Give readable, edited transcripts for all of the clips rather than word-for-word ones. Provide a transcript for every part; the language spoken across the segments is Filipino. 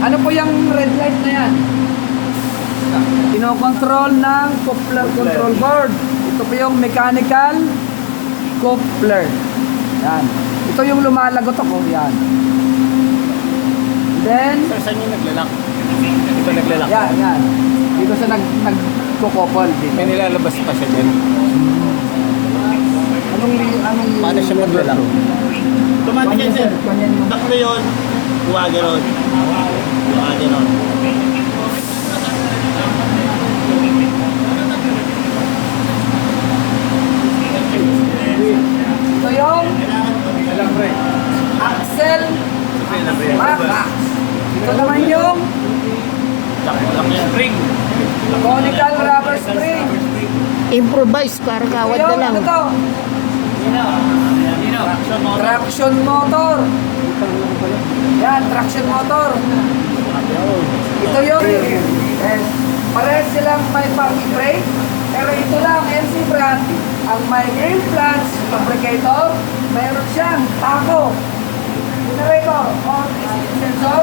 Ano po yung red light na yan? Kinokontrol ng coupler control board. Ito po yung mechanical coupler. Yan. Ito yung lumalagot ako. Yan. Then, Saan yung naglalak? Dito naglalak. yan. Dito sa nagkukopol. May nilalabas pa siya din. Anong Paano siya maglalak? Automatic yan, sir. Takbo yun. Buwa gano'n. Buwa gano'n. Ito yung axle maka. Ito naman yung Spring. conical rubber spring. Improvise, para kawad na lang. Ano to? Traction motor. Yan, traction motor. Ito yung parehas silang may parking brake. Pero ito lang, MC brand, ang may grill flange lubricator, mayroon siyang taco, generator, or sensor,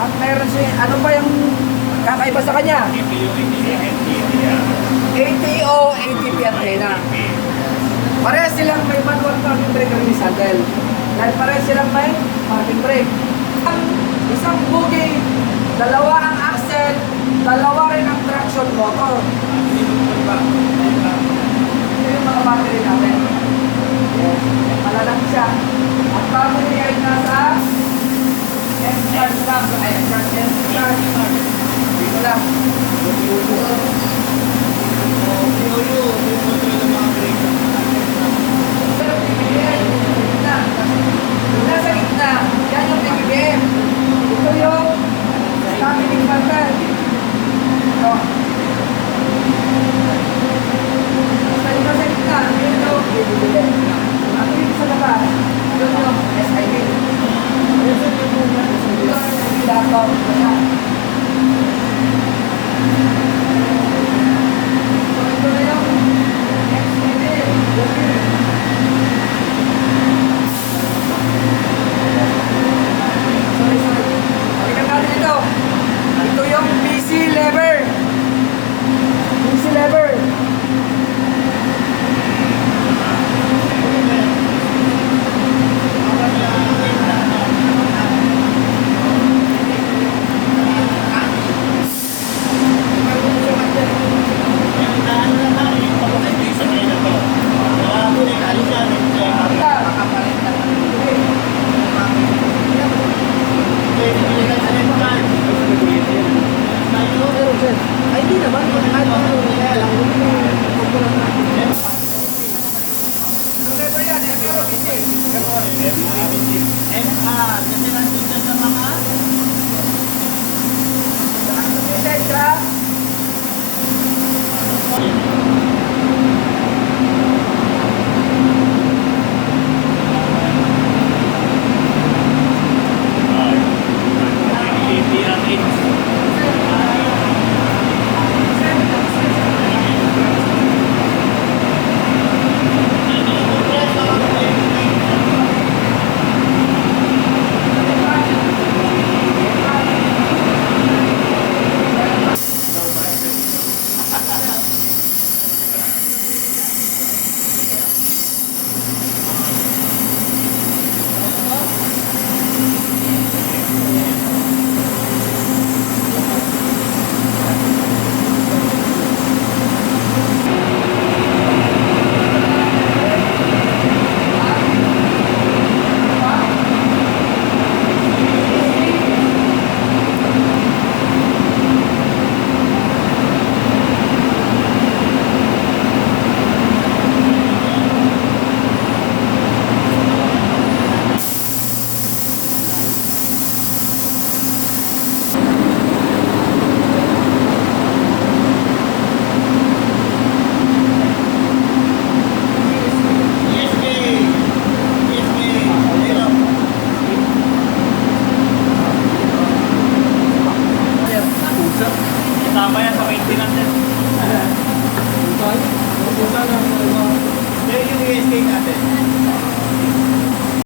at mayroon siya, ano pa yung kakaiba sa kanya? ATO, ATP antenna. Parehas silang may manual parking brake release handle. Dahil parehas silang may parking brake. Ang isang bogie, dalawa ang axle, dalawa rin ang traction motor. Ito yung mga battery natin. Yes. Malalaki siya. At battery ay nasa S-charge lang. Ay, S-charge. Dito lang. Pero PBM, gitna. Nasa gitna, yan yung PBM. Ito yung stability control. Ito. Sa gitna, yun yung PBM. At dito sa labas, yun yung SID. Ito yung laptop. So ito na yung Balikan natin ito. Ito yung PC lever. PC lever. Ay, di naman. Lever yan. Pero PC. Kasi nandito sa mga PC siya. Tama yan sa maintenance. Sana